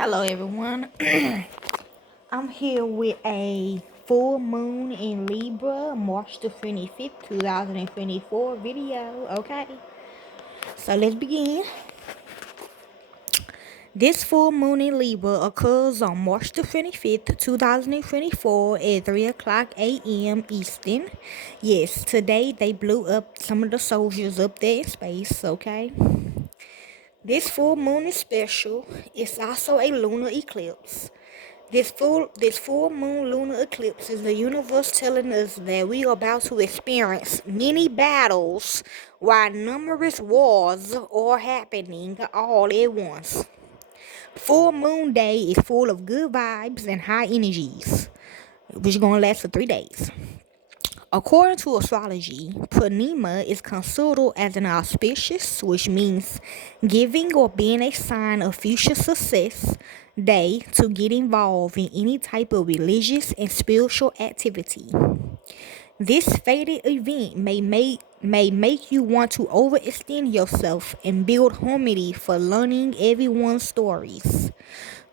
Hello, everyone. I'm here with a full moon in Libra, March the 25th, 2024 video. Okay, so let's begin. This full moon in Libra occurs on March the 25th, 2024 at 3 o'clock a.m. Eastern. Yes, today they blew up some of the soldiers up there in space. Okay. This full moon is special. It's also a lunar eclipse. This full moon lunar eclipse is the universe telling us that we are about to experience many battles while numerous wars are happening all at once. Full moon day is full of good vibes and high energies, which is going to last for 3 days. According to astrology, Purnima is considered as an auspicious, which means giving or being a sign of future success, day to get involved in any type of religious and spiritual activity. This fated event may make you want to overextend yourself and build harmony for learning everyone's stories.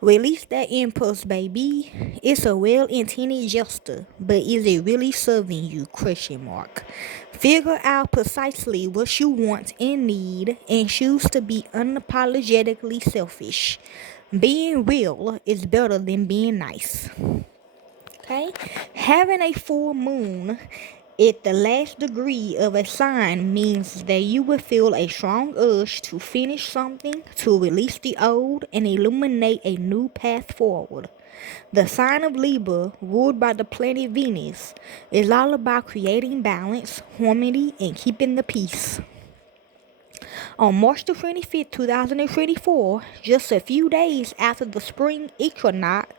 Release that impulse, baby. It's a well-intended gesture, but is it really serving you? Question mark. Figure out precisely what you want and need and choose to be unapologetically selfish. Being real is better than being nice. Okay? Having a full moon at the last degree of a sign means that you will feel a strong urge to finish something, to release the old, and illuminate a new path forward. The sign of Libra, ruled by the planet Venus, is all about creating balance, harmony, and keeping the peace. On March the 25th, 2024, just a few days after the spring equinox,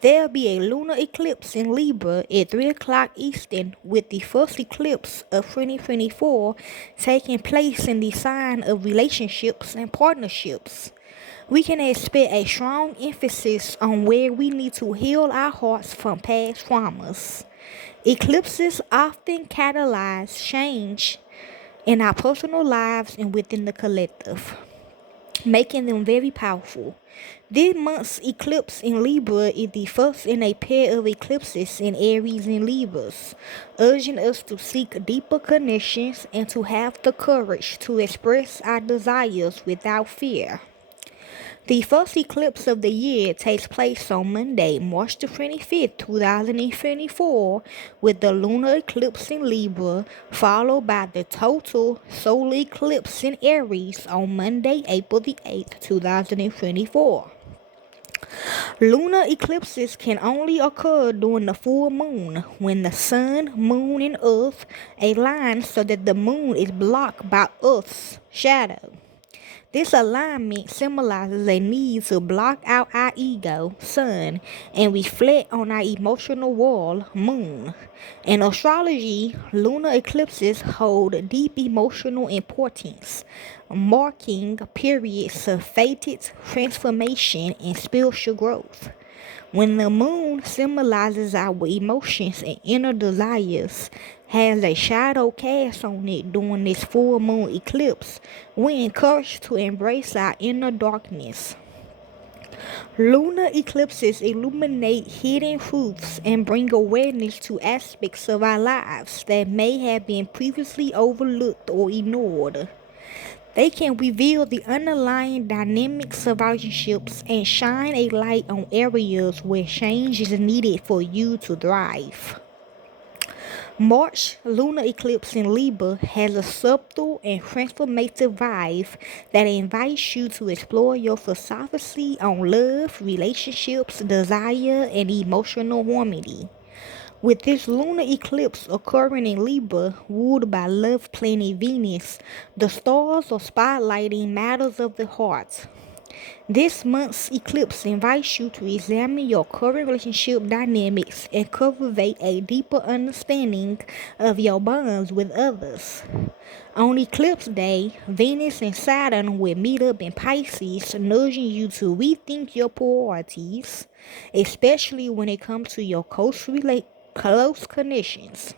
there'll be a lunar eclipse in Libra at 3 o'clock Eastern, with the first eclipse of 2024 taking place in the sign of relationships and partnerships. We can expect a strong emphasis on where we need to heal our hearts from past traumas. Eclipses often catalyze change in our personal lives and within the collective, making them very powerful. This month's eclipse in Libra is the first in a pair of eclipses in Aries and Libras, urging us to seek deeper connections and to have the courage to express our desires without fear. The first eclipse of the year takes place on Monday, March the 25th, 2024, with the lunar eclipse in Libra, followed by the total solar eclipse in Aries on Monday, April the 8th, 2024. Lunar eclipses can only occur during the full moon, when the sun, moon, and earth align so that the moon is blocked by Earth's shadow. This alignment symbolizes a need to block out our ego, sun, and reflect on our emotional world, moon. In astrology, lunar eclipses hold deep emotional importance, marking periods of fated transformation and spiritual growth. When the moon symbolizes our emotions and inner desires, has a shadow cast on it during this full moon eclipse, we encourage to embrace our inner darkness. Lunar eclipses illuminate hidden truths and bring awareness to aspects of our lives that may have been previously overlooked or ignored. They can reveal the underlying dynamics of relationships and shine a light on areas where change is needed for you to thrive. March lunar eclipse in Libra has a subtle and transformative vibe that invites you to explore your philosophy on love, relationships, desire, and emotional harmony. With this lunar eclipse occurring in Libra, ruled by love planet Venus, the stars are spotlighting matters of the heart. This month's eclipse invites you to examine your current relationship dynamics and cultivate a deeper understanding of your bonds with others. On eclipse day, Venus and Saturn will meet up in Pisces, nudging you to rethink your priorities, especially when it comes to your close connections.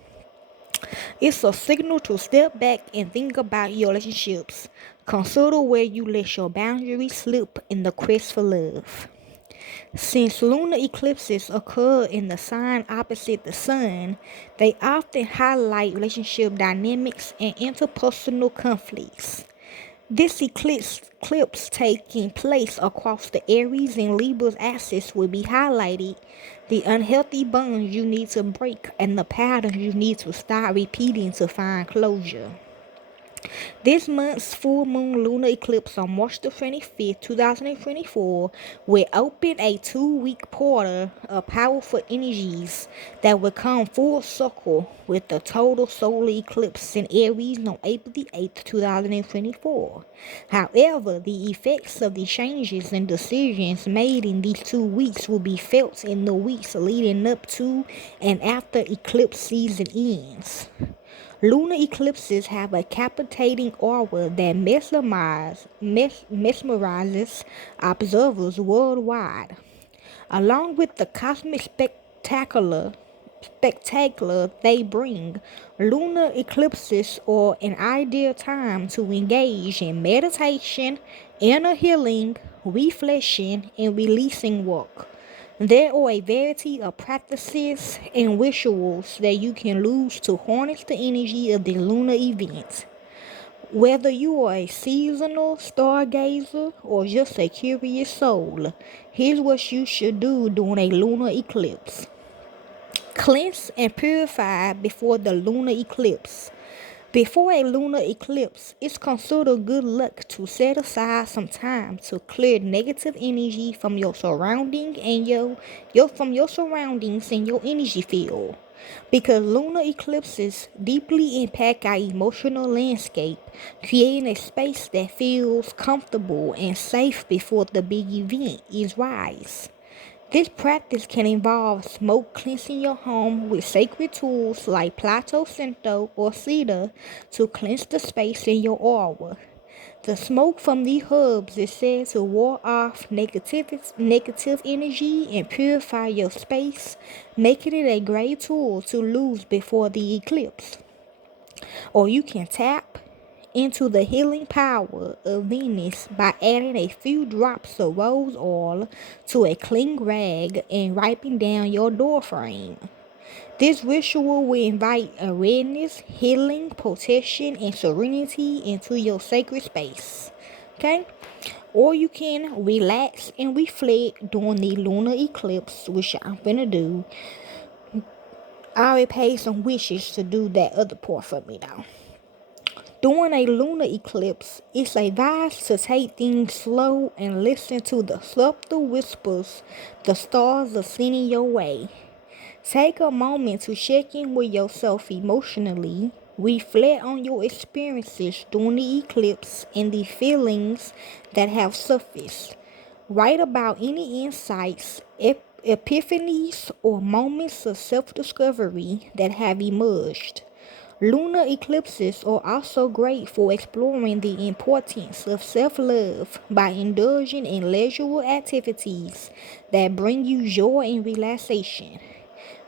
It's a signal to step back and think about your relationships. Consider where you let your boundaries slip in the quest for love. Since lunar eclipses occur in the sign opposite the sun, they often highlight relationship dynamics and interpersonal conflicts. This eclipse taking place across the Aries and Libra's axis will be highlighted the unhealthy bonds you need to break and the patterns you need to start repeating to find closure. This month's full moon lunar eclipse on March the 25th, 2024 will open a 2-week portal of powerful energies that will come full circle with the total solar eclipse in Aries on April the 8th, 2024. However, the effects of the changes and decisions made in these 2 weeks will be felt in the weeks leading up to and after eclipse season ends. Lunar eclipses have a captivating aura that mesmerizes observers worldwide. Along with the cosmic spectacular they bring, lunar eclipses are an ideal time to engage in meditation, inner healing, reflection, and releasing work. There are a variety of practices and rituals that you can use to harness the energy of the lunar events. Whether you are a seasonal stargazer or just a curious soul, here's what you should do during a lunar eclipse. Cleanse and purify before the lunar eclipse. Before a lunar eclipse, it's considered good luck to set aside some time to clear negative energy from your surrounding and your surroundings and your energy field. Because lunar eclipses deeply impact our emotional landscape, creating a space that feels comfortable and safe before the big event is rise. This practice can involve smoke cleansing your home with sacred tools like Plato Santo or cedar to cleanse the space in your aura. The smoke from these herbs is said to ward off negative energy and purify your space, making it a great tool to use before the eclipse. Or you can tap into the healing power of Venus by adding a few drops of rose oil to a clean rag and wiping down your door frame. This ritual will invite awareness, healing, protection, and serenity into your sacred space. Okay? Or you can relax and reflect during the lunar eclipse, which I'm gonna do. I already paid some wishes to do that other part for me now. During a lunar eclipse, it's advised to take things slow and listen to the subtle whispers the stars are sending your way. Take a moment to check in with yourself emotionally. Reflect on your experiences during the eclipse and the feelings that have surfaced. Write about any insights, epiphanies, or moments of self discovery that have emerged. Lunar eclipses are also great for exploring the importance of self-love by indulging in leisurely activities that bring you joy and relaxation.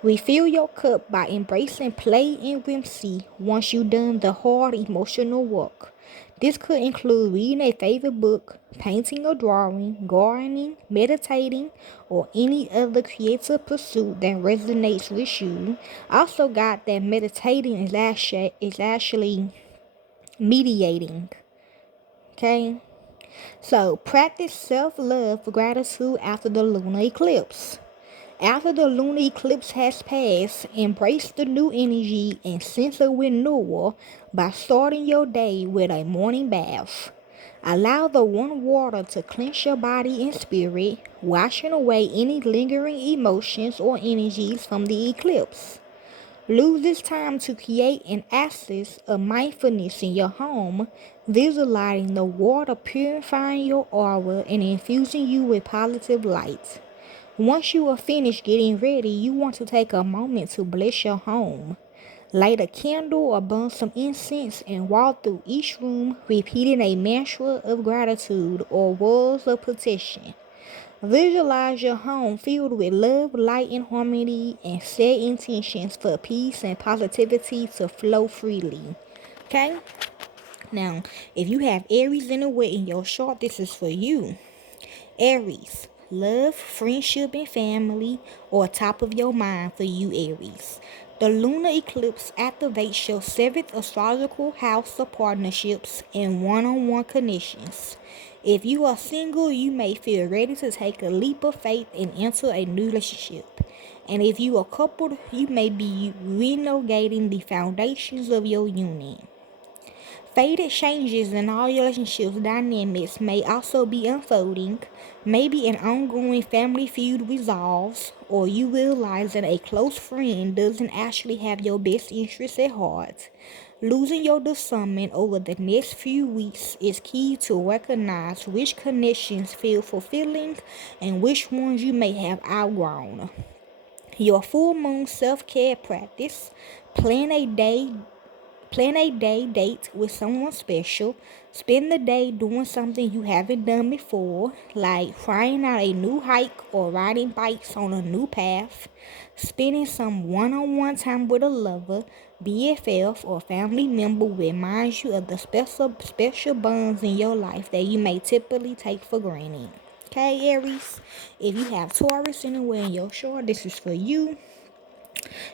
Refill your cup by embracing play and whimsy once you've done the hard emotional work. This could include reading a favorite book, painting or drawing, gardening, meditating, or any other creative pursuit that resonates with you. Also got that meditating is actually mediating. Okay? So practice self-love, gratitude after the lunar eclipse. After the lunar eclipse has passed, embrace the new energy and sense of renewal by starting your day with a morning bath. Allow the warm water to cleanse your body and spirit, washing away any lingering emotions or energies from the eclipse. Use this time to create an access of mindfulness in your home, visualizing the water purifying your aura and infusing you with positive light. Once you are finished getting ready, you want to take a moment to bless your home. Light a candle or burn some incense and walk through each room repeating a mantra of gratitude or words of protection. Visualize your home filled with love, light, and harmony and set intentions for peace and positivity to flow freely. Okay? Now, if you have Aries in the way in your chart, this is for you. Aries. love, friendship, and family are top of your mind for you, Aries. The lunar eclipse activates your seventh astrological house of partnerships and one-on-one connections. If you are single, you may feel ready to take a leap of faith and enter a new relationship. And if you are coupled, you may be renovating the foundations of your union. Faded changes in all your relationships dynamics may also be unfolding. Maybe an ongoing family feud resolves, or you realize that a close friend doesn't actually have your best interests at heart. Losing your discernment over the next few weeks is key to recognize which connections feel fulfilling and which ones you may have outgrown. Your full moon self-care practice. Plan a day Plan a day date with someone special. Spend the day doing something you haven't done before, like trying out a new hike or riding bikes on a new path. Spending some one-on-one time with a lover, BFF, or family member reminds you of the special bonds in your life that you may typically take for granted. Okay, Aries, if you have Taurus anywhere in your chart, this is for you.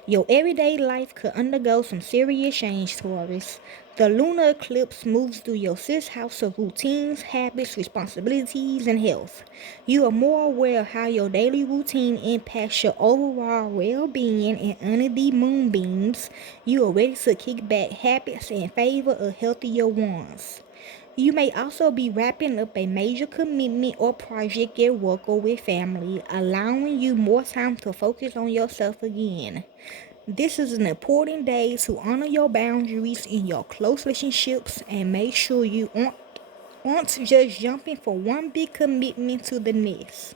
Your everyday life could undergo some serious change, Taurus. The lunar eclipse moves through your sixth house of routines, habits, responsibilities, and health. You are more aware of how your daily routine impacts your overall well-being, and under the moonbeams, you are ready to kick back habits in favor of healthier ones. You may also be wrapping up a major commitment or project at work or with family, allowing you more time to focus on yourself again. This is an important day to honor your boundaries in your close relationships and make sure you aren't just jumping from one big commitment to the next.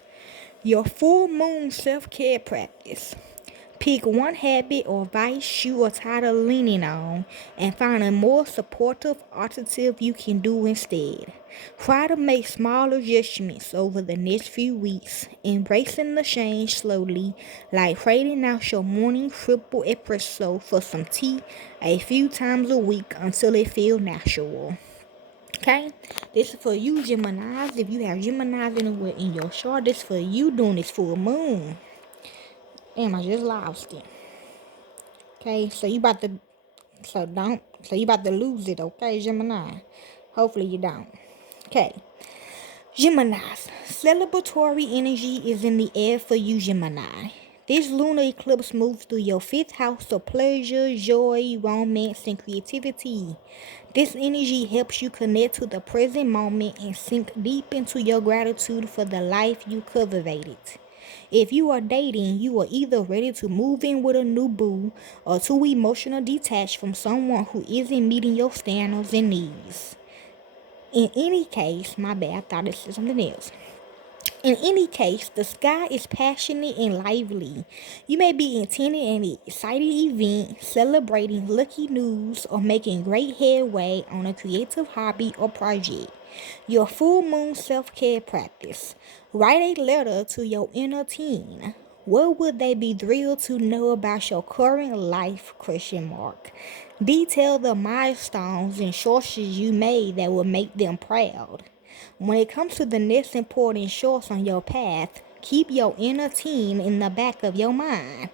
Your full moon self-care practice. Pick one habit or vice you are tired of leaning on and find a more supportive alternative you can do instead. Try to make small adjustments over the next few weeks, embracing the change slowly, like trading out your morning triple espresso for some tea a few times a week until it feels natural. Okay, this is for you, Geminis. If you have Geminis anywhere in your chart, this is for you during this full moon. Damn, I just lost it. Okay, so you about to lose it, okay, Gemini? Hopefully you don't. Okay. Geminis, celebratory energy is in the air for you, Gemini. This lunar eclipse moves through your fifth house of pleasure, joy, romance, and creativity. This energy helps you connect to the present moment and sink deep into your gratitude for the life you cultivated. If you are dating, you are either ready to move in with a new boo or too emotionally detached from someone who isn't meeting your standards and needs. In any case, my bad, I thought it said something else. In any case, the sky is passionate and lively. You may be attending an exciting event, celebrating lucky news, or making great headway on a creative hobby or project. Your full moon self-care practice. Write a letter to your inner teen. What would they be thrilled to know about your current life? Detail the milestones and choices you made that will make them proud. When it comes to the next important choice on your path, keep your inner teen in the back of your mind.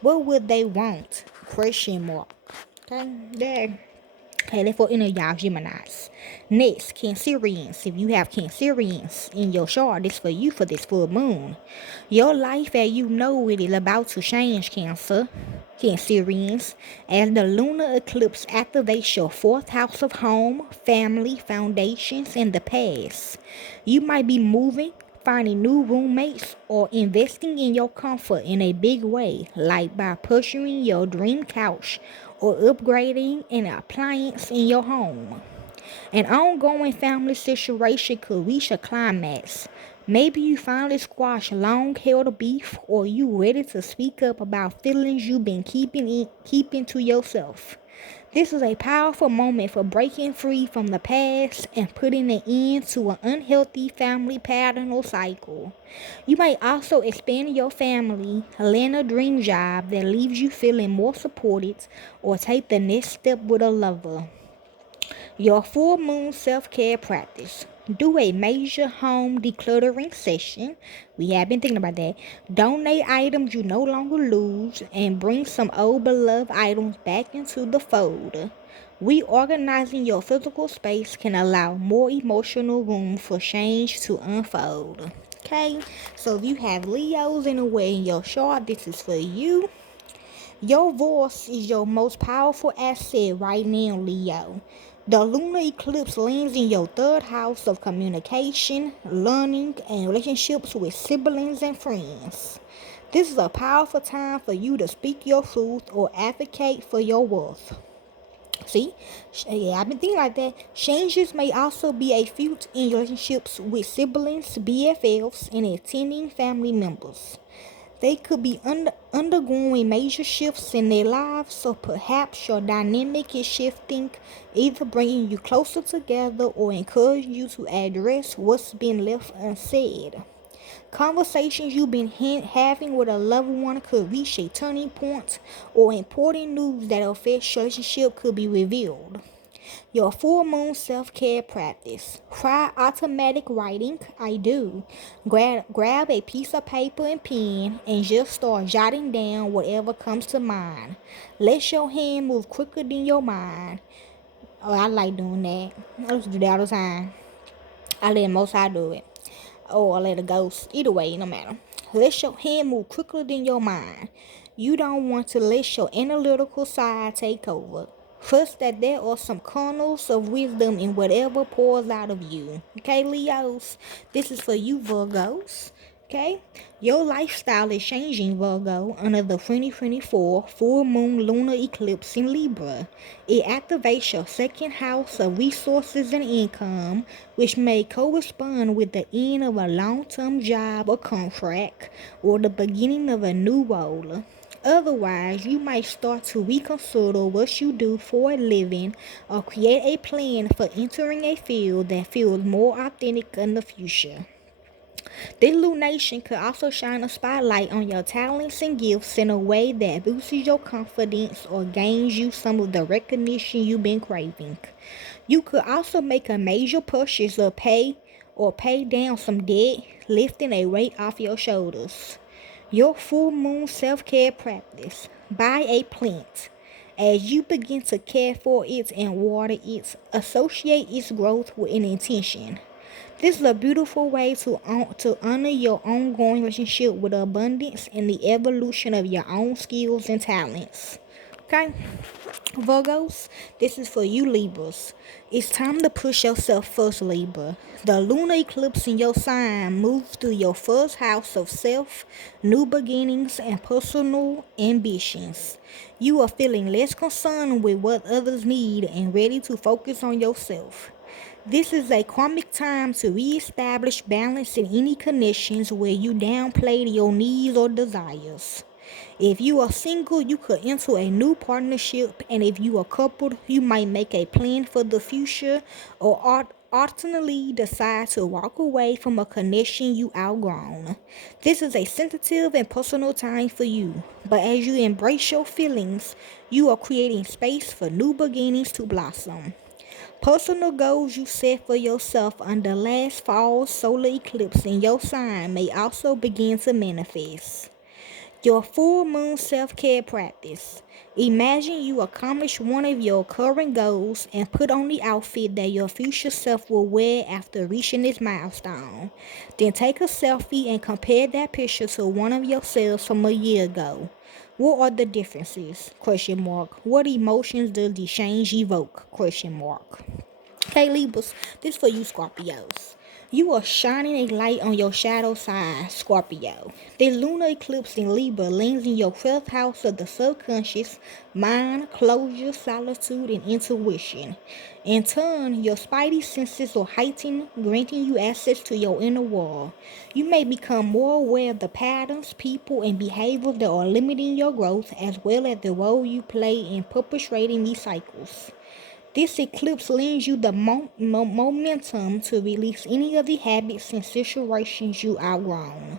What would they want? Okay, there. Okay, that's for any of y'all Geminis. Next, Cancerians. If you have Cancerians in your chart, this for you for this full moon. Your life as you know it is about to change, Cancerians, as the lunar eclipse activates your fourth house of home, family, foundations, and the past. You might be moving, finding new roommates, or investing in your comfort in a big way, like by purchasing your dream couch or upgrading an appliance in your home. An ongoing family situation could reach a climax. Maybe you finally squash long-held beef, or you ready to speak up about feelings you've been keeping to yourself. This is a powerful moment for breaking free from the past and putting an end to an unhealthy family pattern or cycle. You may also expand your family, land a dream job that leaves you feeling more supported, or take the next step with a lover. Your full moon self-care practice. Do a major home decluttering session. We have been thinking about that. Donate items you no longer lose and bring some old beloved items back into the fold. Reorganizing your physical space can allow more emotional room for change to unfold. Okay, so if you have Leos anywhere in your chart, this is for you. Your voice is your most powerful asset right now, Leo. The lunar eclipse lands in your third house of communication, learning, and relationships with siblings and friends. This is a powerful time for you to speak your truth or advocate for your worth. See, yeah, I've been thinking like that. Changes may also be a afoot in relationships with siblings, BFFs, and attending family members. They could be undergoing major shifts in their lives, so perhaps your dynamic is shifting, either bringing you closer together or encouraging you to address what's been left unsaid. Conversations you've been having with a loved one could reach a turning point, or important news that affects your relationship could be revealed. Your full moon self-care practice. Try automatic writing. I do. Grab a piece of paper and pen and just start jotting down whatever comes to mind. Let your hand move quicker than your mind. Oh, I like doing that. I used to do that all the time. I let most I do it. Or I let a ghost. Either way, no matter. Let your hand move quicker than your mind. You don't want to let your analytical side take over. Trust that there are some kernels of wisdom in whatever pours out of you. Okay, Leos? This is for you, Virgos. Okay? Your lifestyle is changing, Virgo, under the 2024 full moon lunar eclipse in Libra. It activates your second house of resources and income, which may correspond with the end of a long-term job or contract or the beginning of a new role. Otherwise, you might start to reconsider what you do for a living or create a plan for entering a field that feels more authentic in the future. This lunation could also shine a spotlight on your talents and gifts in a way that boosts your confidence or gains you some of the recognition you've been craving. You could also make a major purchase or pay down some debt, lifting a weight off your shoulders. Your full moon self-care practice. Buy a plant. As you begin to care for it and water it, associate its growth with an intention. This is a beautiful way to honor your ongoing relationship with abundance and the evolution of your own skills and talents. Okay? Virgos, this is for you Libras. It's time to push yourself first, Libra. The lunar eclipse in your sign moves through your first house of self, new beginnings, and personal ambitions. You are feeling less concerned with what others need and ready to focus on yourself. This is a karmic time to reestablish balance in any connections where you downplayed your needs or desires. If you are single, you could enter a new partnership, and if you are coupled, you might make a plan for the future or alternately decide to walk away from a connection you outgrown. This is a sensitive and personal time for you, but as you embrace your feelings, you are creating space for new beginnings to blossom. Personal goals you set for yourself under last fall's solar eclipse in your sign may also begin to manifest. Your full moon self-care practice. Imagine you accomplish one of your current goals and put on the outfit that your future self will wear after reaching this milestone. Then take a selfie and compare that picture to one of yourselves from a year ago. What are the differences? Question mark. What emotions does the change evoke? Question mark. Okay, Libras, this for you, Scorpios. You are shining a light on your shadow side, Scorpio. The lunar eclipse in Libra lands in your 12th house of the subconscious, mind, closure, solitude, and intuition. In turn, your spidey senses are heightened, granting you access to your inner world. You may become more aware of the patterns, people, and behaviors that are limiting your growth, as well as the role you play in perpetuating these cycles. This eclipse lends you the momentum to release any of the habits and situations you outgrown.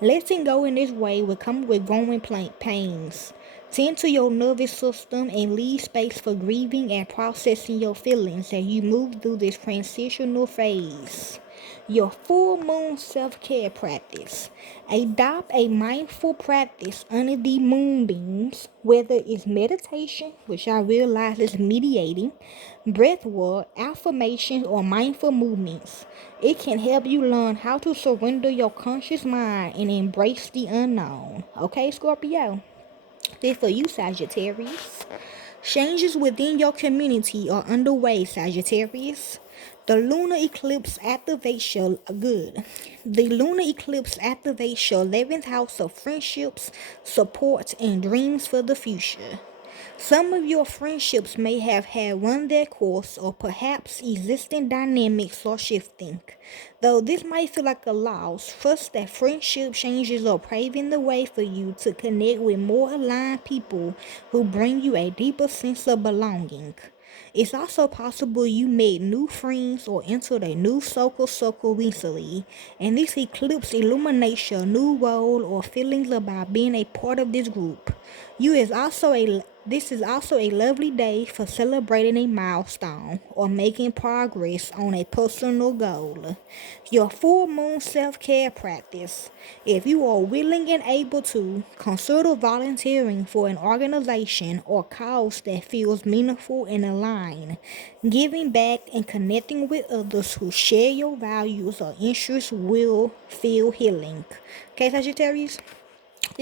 Letting go in this way will come with growing pains. Tend to your nervous system and leave space for grieving and processing your feelings as you move through this transitional phase. Your full moon self care practice. Adopt a mindful practice under the moonbeams, whether it's meditation, which I realize is mediating, breath work, affirmations, or mindful movements. It can help you learn how to surrender your conscious mind and embrace the unknown. Okay, Scorpio? This for you, Sagittarius. Changes within your community are underway, Sagittarius. The lunar eclipse activates your good. The lunar eclipse activates your 11th house of friendships, support, and dreams for the future. Some of your friendships may have had run their course, or perhaps existing dynamics are shifting. Though this might feel like a loss, trust that friendship changes are paving the way for you to connect with more aligned people who bring you a deeper sense of belonging. It's also possible you made new friends or entered a new circle recently, and this eclipse illuminates your new role or feelings about being a part of this group. This is also a lovely day for celebrating a milestone or making progress on a personal goal. Your full moon self-care practice. If you are willing and able to, consider volunteering for an organization or cause that feels meaningful and aligned. Giving back and connecting with others who share your values or interests will feel healing. Okay, Sagittarius?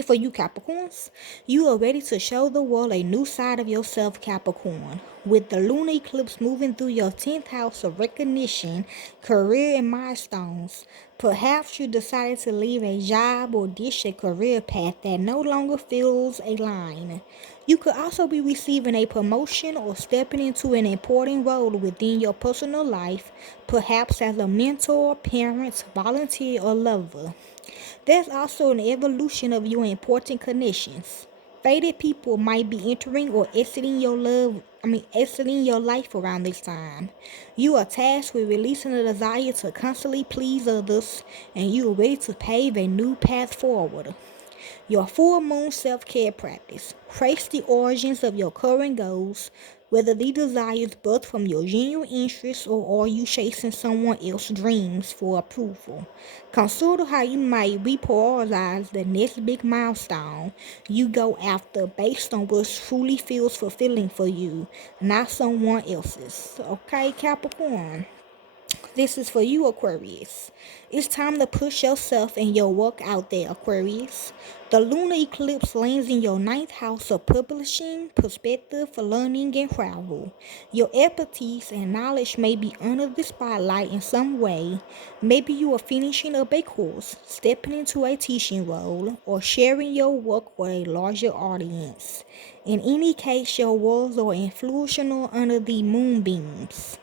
For you Capricorns, you are ready to show the world a new side of yourself, Capricorn. With the lunar eclipse moving through your 10th house of recognition, career, and milestones, perhaps you decided to leave a job or ditch a career path that no longer feels aligned. You could also be receiving a promotion or stepping into an important role within your personal life, perhaps as a mentor, parent, volunteer, or lover. There's also an evolution of your important connections. Faded people might be entering or exiting your life around this time. You are tasked with releasing the desire to constantly please others, and you are ready to pave a new path forward. Your full moon self-care practice. Trace the origins of your current goals, whether these desires birth from your genuine interests or are you chasing someone else's dreams for approval. Consider how you might reprioritize the next big milestone you go after based on what truly feels fulfilling for you, not someone else's. Okay, Capricorn? This is for you, Aquarius. It's time to push yourself and your work out there, Aquarius. The lunar eclipse lands in your 9th house of publishing, perspective, learning, and travel. Your expertise and knowledge may be under the spotlight in some way. Maybe you are finishing up a course, stepping into a teaching role, or sharing your work with a larger audience. In any case, your words are influential under the moonbeams.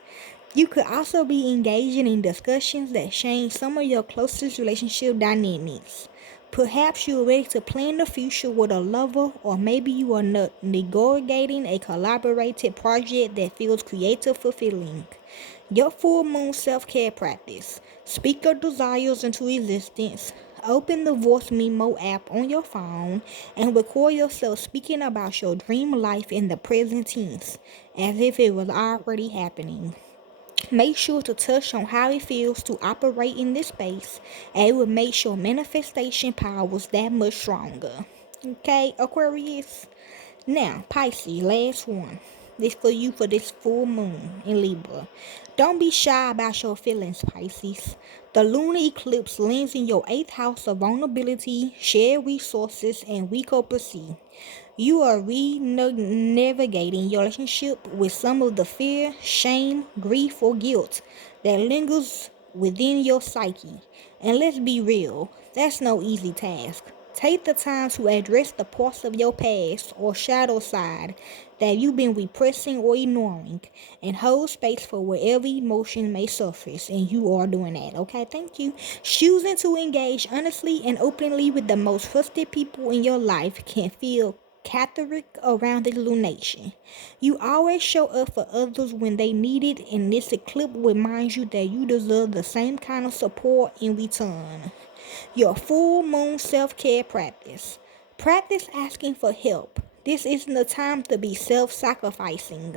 You could also be engaging in discussions that change some of your closest relationship dynamics. Perhaps you are ready to plan the future with a lover, or maybe you are negotiating a collaborative project that feels creative fulfilling. Your full moon self-care practice. Speak your desires into existence. Open the voice memo app on your phone and record yourself speaking about your dream life in the present tense, as if it was already happening. Make sure to touch on how it feels to operate in this space, and it will make your manifestation powers that much stronger. Okay, Aquarius? Now, Pisces, last one. This for you for this full moon in Libra. Don't be shy about your feelings, Pisces. The lunar eclipse lands in your 8th house of vulnerability, shared resources, and recompense. You are re-navigating your relationship with some of the fear, shame, grief, or guilt that lingers within your psyche. And let's be real, that's no easy task. Take the time to address the parts of your past or shadow side that you've been repressing or ignoring, and hold space for whatever emotion may surface, and you are doing that. Okay, thank you. Choosing to engage honestly and openly with the most trusted people in your life can feel cathartic around the lunation. You always show up for others when they need it, and this eclipse reminds you that you deserve the same kind of support in return. Your full moon self-care practice. Practice asking for help. This isn't the time to be self-sacrificing.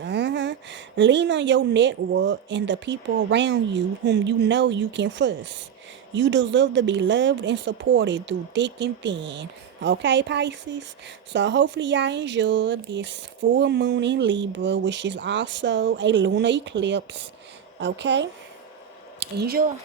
Lean on your network and the people around you whom you know you can trust. You deserve to be loved and supported through thick and thin. Okay, Pisces? So hopefully y'all enjoyed this full moon in Libra, which is also a lunar eclipse. Okay? Enjoy.